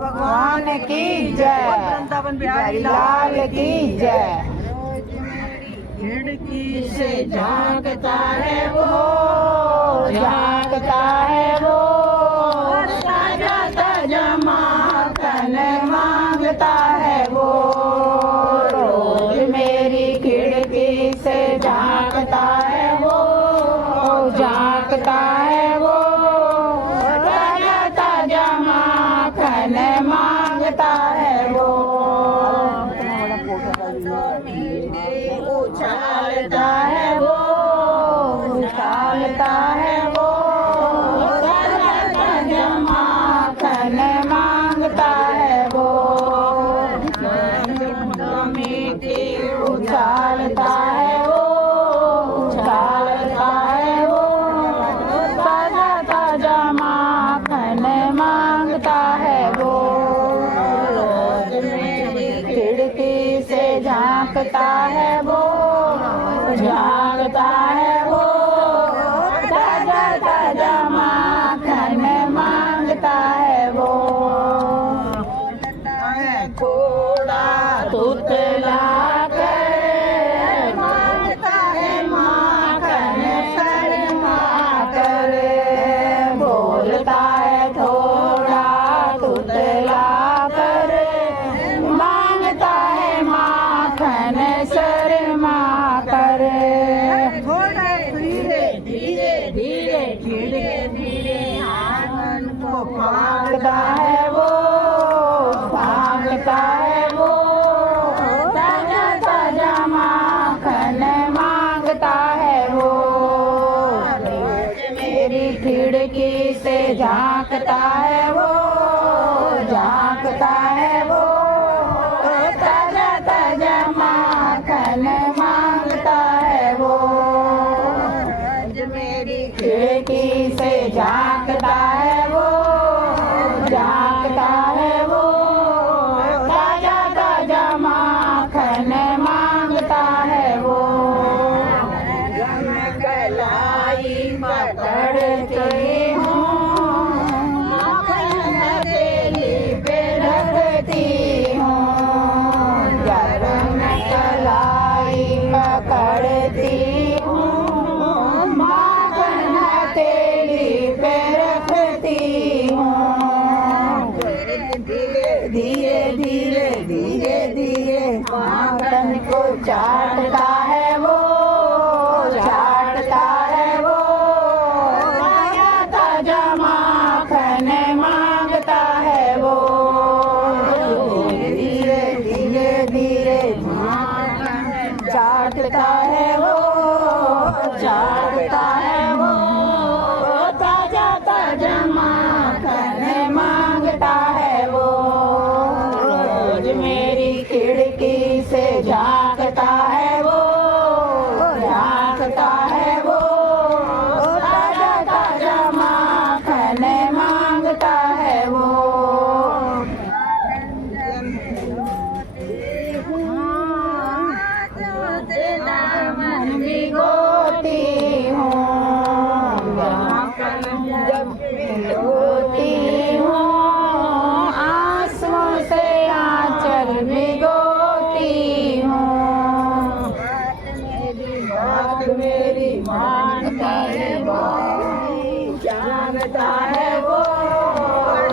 भगवान की जय, वृंदावन बिहारी लाल की जय। खिड़की से झांकता है वो, झांकता है वो, ताजा ताजा माखन मांगता है वो। रोज मेरी खिड़की से झांकता है वो, झांकता है वो, ताजा ताजा माखन मांगता है वो। उछालता है वो, उछालता है वो, ताजा ताजा माखन मांगता है वो। मीठी उछालता है वो, उछालता है वो, ताजा ताजा माखन मांगता है वो। रोज मेरी खिड़की से झांकता है वो, झांकता है वो, ताजा ताजा माखन मांगता है वो। थोड़ा तुतला कर मांगता है माखन शर्मा कर, बोलता है थोड़ा तुतला कर, मांगता है माखन शर्मा कर। थोड़ा धीरे धीरे धीरे धीरे धीरे आंगन को मांगता है वो, मांगता है वो, ताजा ताजा माखन मांगता है वो। मेरी खिड़की से झांकता है वो, झांकता है वो, ताजा ताजा माखन मांगता है वो। मेरी खिड़की से झांकता है वो, झांकता है वो, ताजा ताजा माखन मांगता है वो। कलाई पकड़ती हूँ, माखन हथेली पे रखती हूँ। गरम कलाई पकड़ती हूँ, माखन हथेली पे रखती हूँ। धीरे धीरे धीरे धीरे माखन को चाटता है वो, चाटता है वो, ताजा ताजा माखन मांगता है वो। धीरे धीरे धीरे माखन चाटता है वो, चाटता है वो, ताजा ताजा माखन मांगता है वो। रोज मेरी खिड़की से झांकता है वो, झांकता है वो, ताजा ताजा माखन मांगता है वो। मन भिगोती हूँ, जब भिगोती हूँ, आंसुओं से आंचल भिगोती हूँ। बात मेरी मानता है वो, जानता है वो,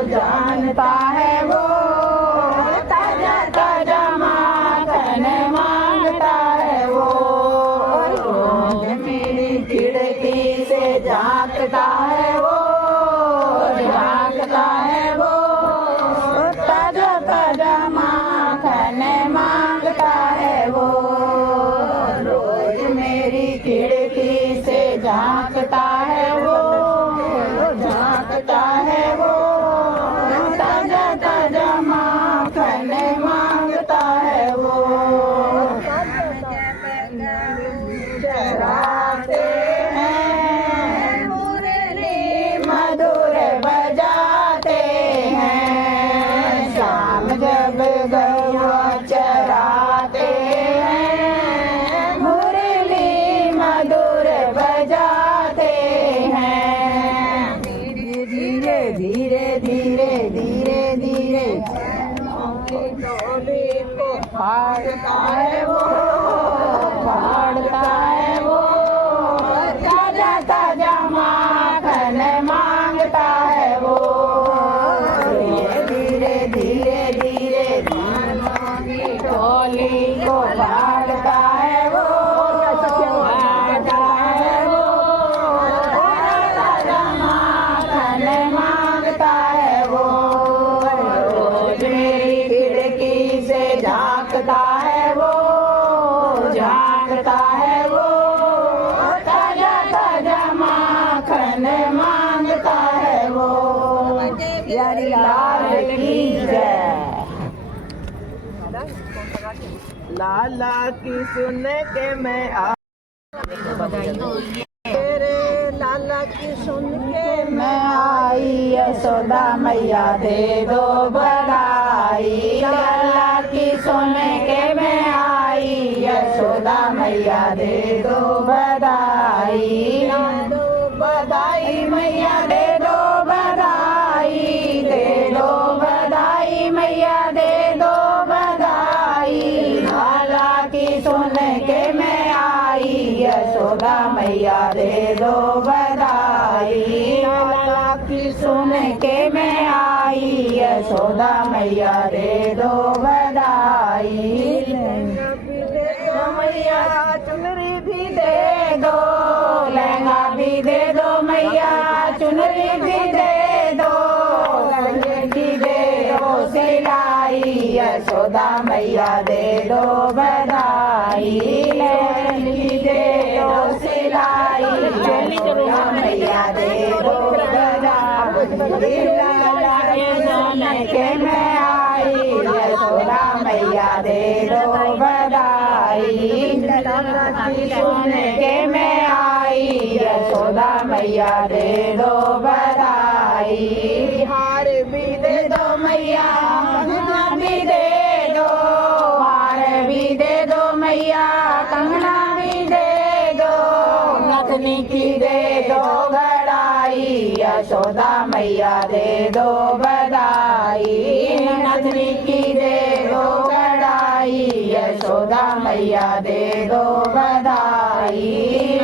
जानता है वो, ताजा ताजा माखन मांगता है वो। रोज मेरी खिड़की से झांकता है वो, झांकता है वो, ताजा ताजा माखन मांगता है वो। रोज मेरी खिड़की से झांकता है वो, झांकता है वो, ताजा ताजा फाड़ता है वो, फाड़ता है वो, ताजा ताजा माखन मांगता है वो। धीरे धीरे धीरे धीरे टोली को फाड़ता है वो, फाड़ता है वो, ताजा माखन मांगता है वो। रोज मेरी खिड़की से झांकता है वो, झांकता है वो, ताजा ताजा माखन मांगता है वो। यारी लाल की जय। लाला की सुन के मैं आ तेरे लाला की सुन के मैं आई यशोदा मैया दे दो बधाई। लाला की सुन के मैं आई यशोदा मैया दे दो बधाई। दो बधाई मैया दे दो बधाई, दे दो बधाई मैया दे दो बधाई। लाला की सुन के मैं आई यशोदा मैया दे दो बधाई। लाला की सुन के मैं आई यशोदा मैया दे दो बधाई। मैया चुनरी भी दे दो, लहंगा भी दे दो मैया, चुनरी भी दे दो, लहंगे भी दे दो सिलाई। यशोदा मैया दे दो बधाई। लहंगी दे दो सिलाई, यशोदा मैया दे दो बधाई। लाला के सोने के मैं आई यशोदा मैया दे दो बधाई। सोने के मैं आई यशोदा मैया दे दो बधाई। हार भी दे दे दो मैया, कंगना भी दे दो, हार भी दे दो मैया, कंगना भी दे दो, नथनी की दे दो घड़ाई। यशोदा मैया दे दो बधाई। नथनी की दे दो घड़ाई, यशोदा मैया दे दो बधाई।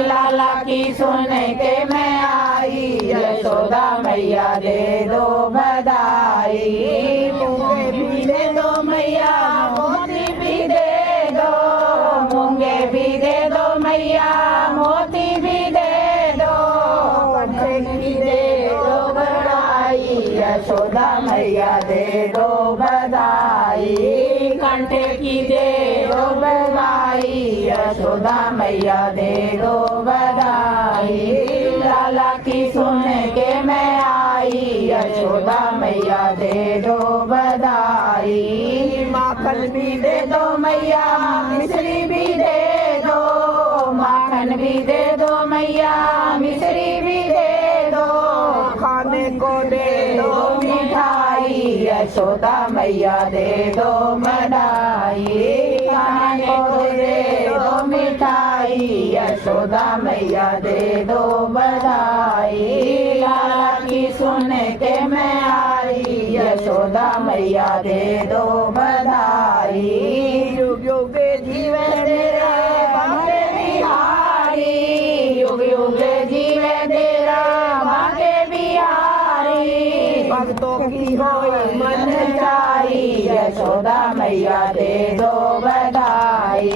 लाला की सुन के मैं आई यशोदा मैया दे दो बधाई। मूंगे भी दे दो मैया, मोती भी दे दो, मूंगे भी दे दो मैया, मोती भी दे दो, कंठे की दे दो बधाई। यशोदा मैया दे दो बधाई। कंठे की दे दो बधाई, यशोदा मैया दे दो बधाई। लाला की सुन के मैं आई यशोदा मैया दे दो बधाई। माखन भी दे दो मैया, मिश्री भी दे दो, माखन भी दे दो मैया, मिश्री भी दे दो, खाने को दे दो मिठाई। यशोदा मैया दे दो बधाई। खाने को दे दो मिठाई, यशोदा मैया दे दो बधाई। लाला की सुन के मैं आई यशोदा मैया दे दो बधाई। युग युग जीवे तेरा बाके बिहारी, युग युग जीवे तेरा बाके बिहारी। भक्तों की होई मन चाही, यशोदा मैया दे दो बधाई।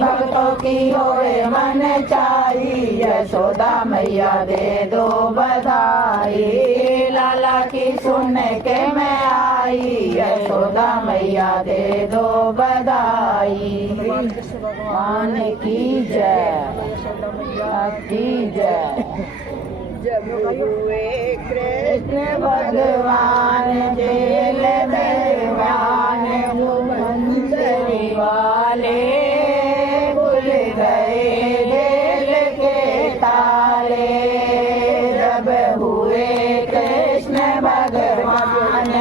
भक्तों की होए मन चाही, यशोदा मैया दे दो बधाई। लाला की सुन के मैं आई यशोदा मैया दे दो बधाई। भगवान की जय, की जय। जब हुए कृष्ण भगवान जेल में ज्ञान मंदिर वाले, भूल गए जेल के ताले। जब हुए कृष्ण भगवान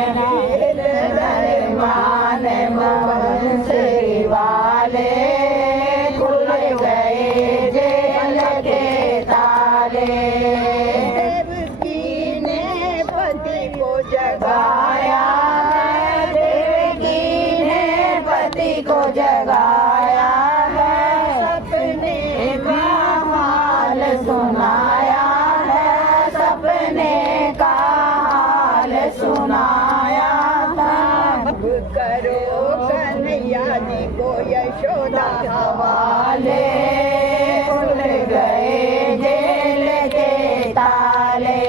मान मंदिर वाले, खुल गए जेल के ताले। देवकी ने पति को जगाया, गाया देवकी ने पति को जगाया है, सपने का हाल सुनाया है, सपने का हाल सुनाया था। अब करो कन्हैया जी को यशोदा हवाले, खुल गए जेल के ताले।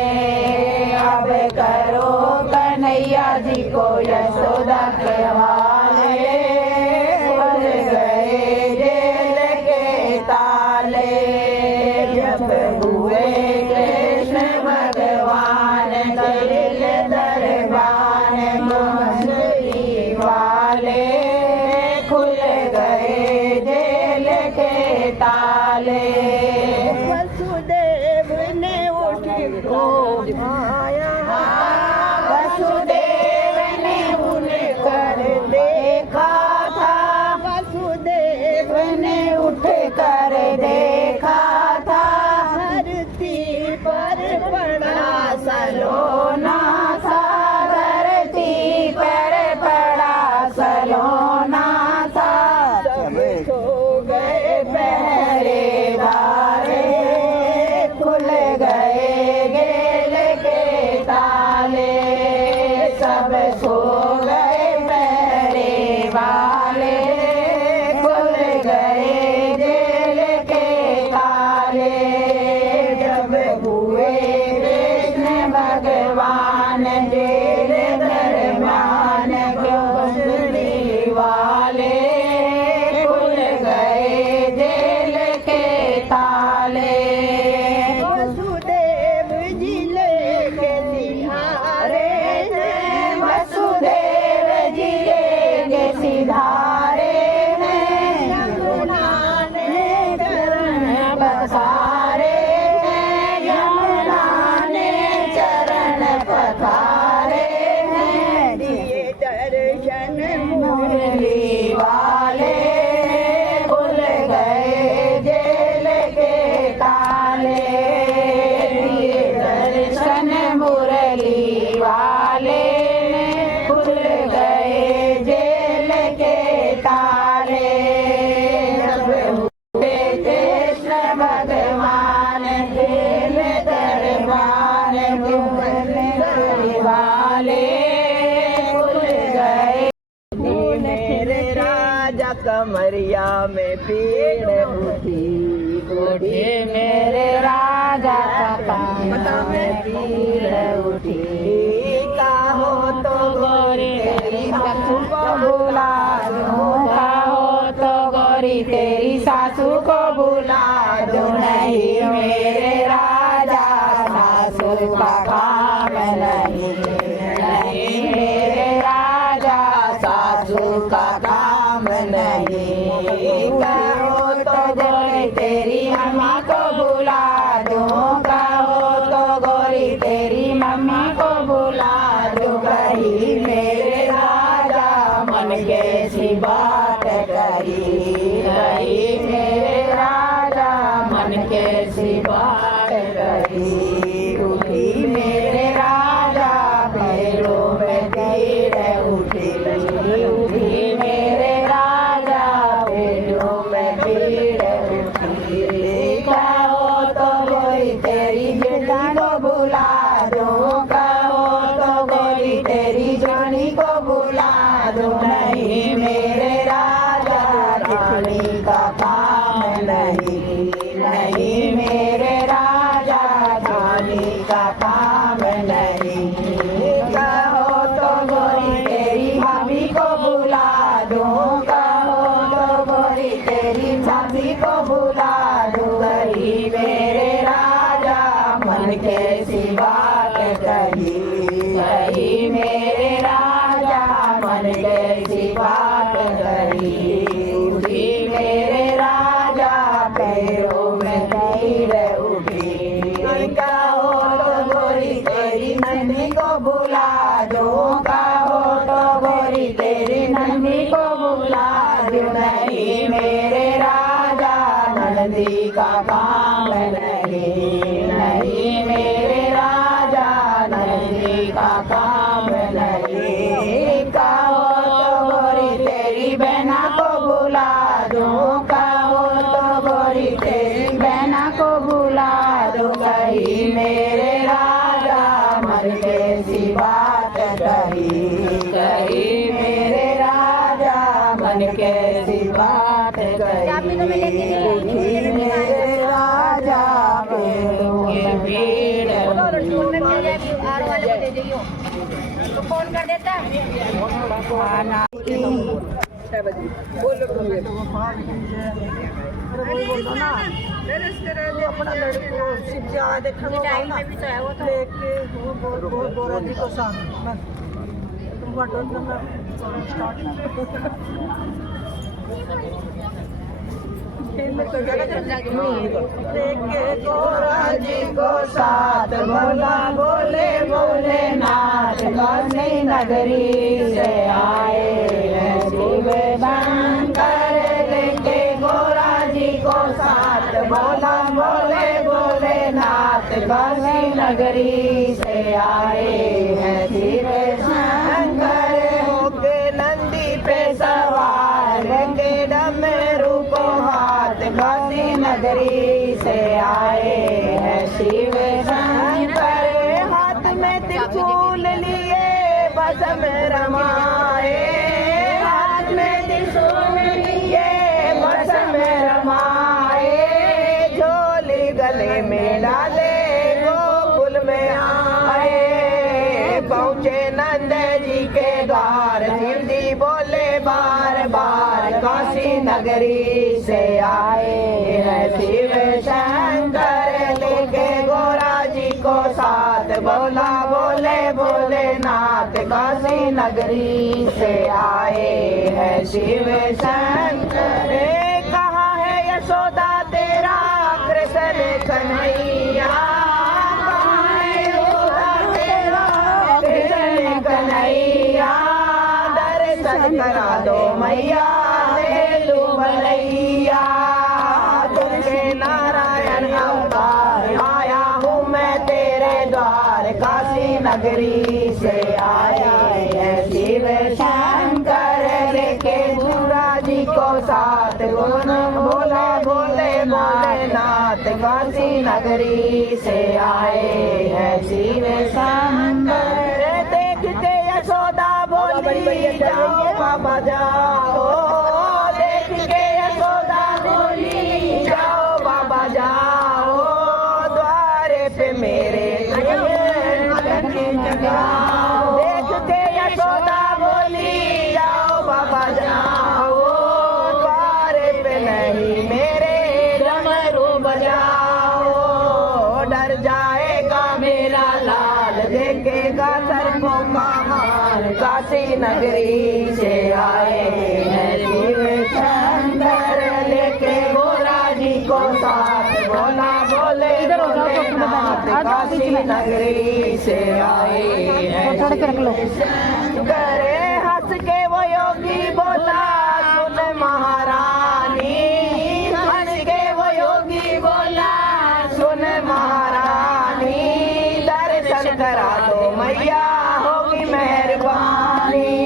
अब करो कन्हैया जी को यशोदा के हवाले, खुल गए जेल के ताले। जब हुए कृष्ण भगवान दिल दरबान मंगली वाले, खुल गए जेल के ताले। वसुदेव ने उनको उठाया, वसुदेव ने उठकर देखा था, वसुदेव ने उठकर देखा था। धरती पर पड़ा सलोना था, धरती पर पड़ा सलोना था। सब सो गए पहरेदारे, खुल गए जेल के ताले। सब सो गए पहरे वाले, खुल गए जेल के ताले। जब हुए कृष्ण भगवान जेल दरबान मंगली वाले, खुल गए जेल के ताले। वसुदेव जी लेके सिधारे हैं, वसुदेव जी लेके सिधारे हैं, यमुना ने चरण पखारे हैं, यमुना ने चरण पखारे हैं। दिए दर्शन मुरली वाले, खुल गए जेल के ताले। दिए दर्शन मुरली वाले, खुल गए जेल के ताले। जब हुए कृष्ण भगवान जेल दरबान मंगली वाले, खुल गए। मेरे राजा कमरिया में पीड़ उठी, उठी मेरे राजा का में पीड़ उठी। का हो तो गोरी तेरी सासू को बुला दूं, का हो तो गोरी तेरी सासू को बुला दूं। नहीं मेरे राजा सासू का काम नहीं, नहीं मेरे राजा सासू का काम नहीं। कहो तो गोरी तेरी मम्मी को बुला दूं, कहो तो गोरी तेरी मम्मी को बुला दूं। कही मेरे राजा मन के सी बात कही, कही मेरे राजा मन के सी बात कही। उठी मेरे राजा पैरों में तीर उठी, उठी मेरे राजा पैरों में तीर उठी। कहो तो गोरी तेरी बेटा को बुला दूं, कहो तो गोरी तेरी जानी को बुला दूं। नहीं मेरे राजा रानी का काम नहीं, नहीं मेरे राजा रानी का काम नहीं। कहो तो गोरी तेरी भाभी को बुला दूं, कहो तो गोरी तेरी भाभी को बुला दूं। कही मेरे राजा मन के सी बात कही, कही मेरे राजा मन के सी बात कही। उठी मेरे राजा पैरों में तीर उठी। कहो तो गोरी तेरी नंदी को बुला दूं, कहो तो गोरी तेरी नंदी को बुला दूं। नहीं मेरे राजा नंदी का काम नहीं, नहीं मेरे राजा नंदी का काम नहीं। कहो तो गोरी तेरी बहना को खाना अपना लड़को देखने लेके गौरा जी को साथ लेके गौरा जी को साथ बोला बोले बोले नाथ काशी नगरी से आए हैं शिव शंकर लेके गौरा जी को साथ बोला बोले बोले नाथ काशी नगरी से आए हैं शिव शंकर होके नंदी पे सवार लेके डमरू को हाथ काशी नगरी से आए हैं शिव शंकर हाथ में त्रिशूल लिए बस में रमाए हाथ में त्रिशूल लिए बस में रमाए झोली गले में डाले गोकुल में आए पहुँचे नंद जी के द्वार शिव जी बोले बार बार काशी नगरी से आए हैं शिव शंकर लेके गौरा जी को साथ बोला बोले बोले नाथ काशी नगरी से आए हैं शिव शंकर कहाँ है यशोदा तेरा कृष्ण कन्हैया कहाँ है यशोदा तेरा कृष्ण कन्हैया दर्शन करा दो मैया लू भलैया तुझे नारायण अवतार आया हूँ मैं तेरे द्वार काशी नगरी से आया है शिव शंकर लेके गौरा जी को साथ बोले बोले बोले नाथ काशी नगरी से आए हैं शिव शंकर देखते यशोदा बोली जाओ बाबा जाओ देख के यशोदा बोली जाओ बाबा जाओ द्वारे पे मेरे देख के यशोदा बोली जाओ बाबा जाओ द्वारे पे नहीं मेरे डमरू बजाओ डर जाएगा मेरा लाल देखेगा सर को महान काशी नगरी से आए हैं शिव शंकर लेके गौरा जी को साथ बोला बोले बोले नाथ काशी नगरी से आए हैं शंकर हंस के वो योगी बोला सुन महारानी हंस के वो योगी बोला सुन महारानी दर्शन करा दो मैया होगी मेहरबानी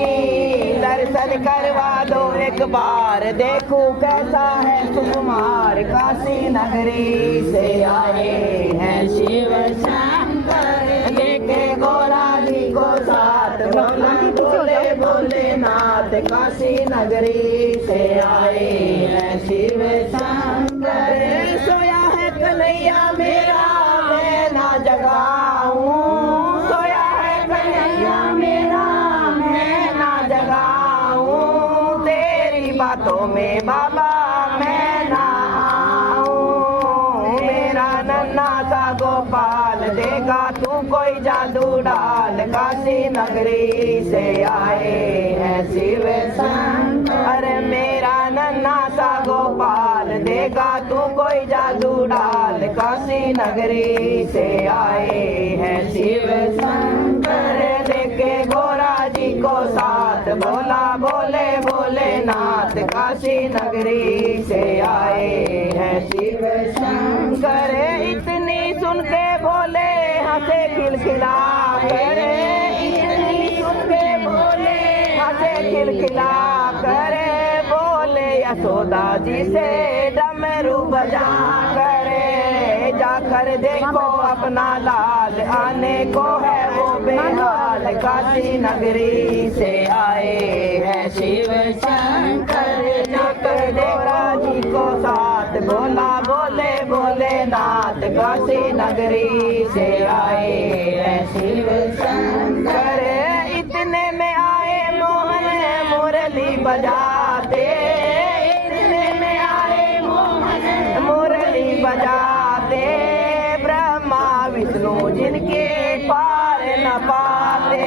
दर्शन करवा दो एक बार देखो कैसा है सुकुमार काशी नगरी से आए हैं शिव शंकर लेके गौरा जी को साथ बोला बोले बोले नाथ काशी नगरी से आए हैं शिव शंकर सोया है कन्हैया मेरा मैं ना जगाऊं सोया है कन्हैया मेरा मैं ना जगाऊं तेरी बातों में बाबा मैं ना आऊं मेरा नन्ना सा गोपाल देगा तू कोई जादू डाल काशी नगरी से आए हैं शिव शंकर मेरा नन्ना सा गोपाल देगा तू कोई जादू डाल काशी नगरी से आए हैं शिव शंकर लेके गौरा जी को साथ बोला बोले बोले नाथ काशी नगरी से आए हैं शिव शंकर इतनी सुन के बोले हंसे खिलखिला करे इतनी सुन के बोले हंसे खिलखिला करे बोले यशोदा जी से डमरू बजा करे जाकर देखो अपना लाल आने को है वो बेहाल काशी नगरी से आए हैं शिव शंकर जाकर गौरा जी को साथ बोला बोले बोले नाथ काशी नगरी से आए हैं शिव शंकर इतने में बजाते, इतने में आए मोहन मुरली बजाते, ब्रह्मा विष्णु जिनके पार न पाते,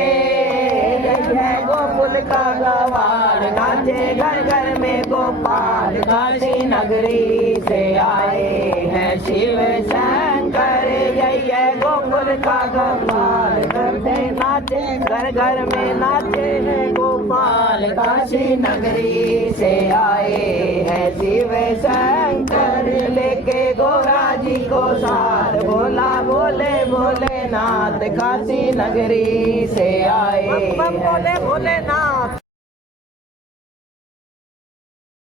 जय गोकुल का गवाल नाचे घर घर में गोपाल, काशी नगरी से आए हैं शिव शंकर, जय गोकुल का गवाल करते नाचे घर घर में नाचे हैं गोपाल, काशी नगरी से आए हैं शिव शंकर, लेके गोरा जी को साथ बोला बोले भोलेनाथ, काशी नगरी से आए बोले भोलेनाथ।